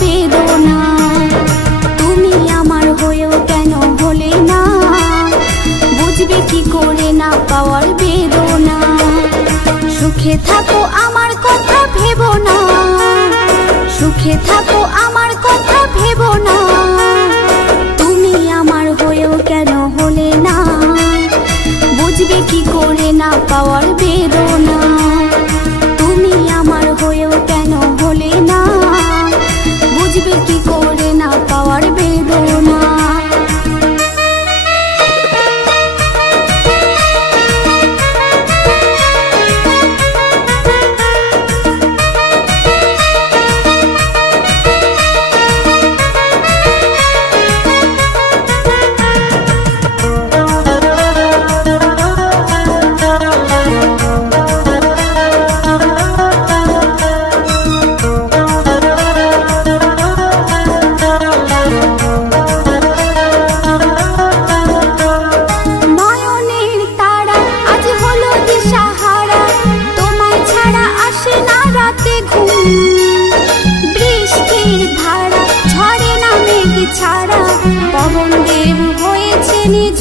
বেদনা। তুমি আমার হয়েও কেন হলে না, বুঝবে কি করে না পাওয়ার বেদনা। সুখে থাকো আমার কথা ভেবো না, সুখে থাকো আমার কথা ভেবো না। তুমি আমার হয়েও কেন হলে না, বুঝবে কি করে না পাওয়ার বেদনা। তুমি আমার হয়েও কেন হলে না, বুঝবে কি করে না পাওয়ার বেদনা। বৃষ্টির ধারা ঝরে না মেঘ ছাড়া, পবন দেব হয়েছে নিঝ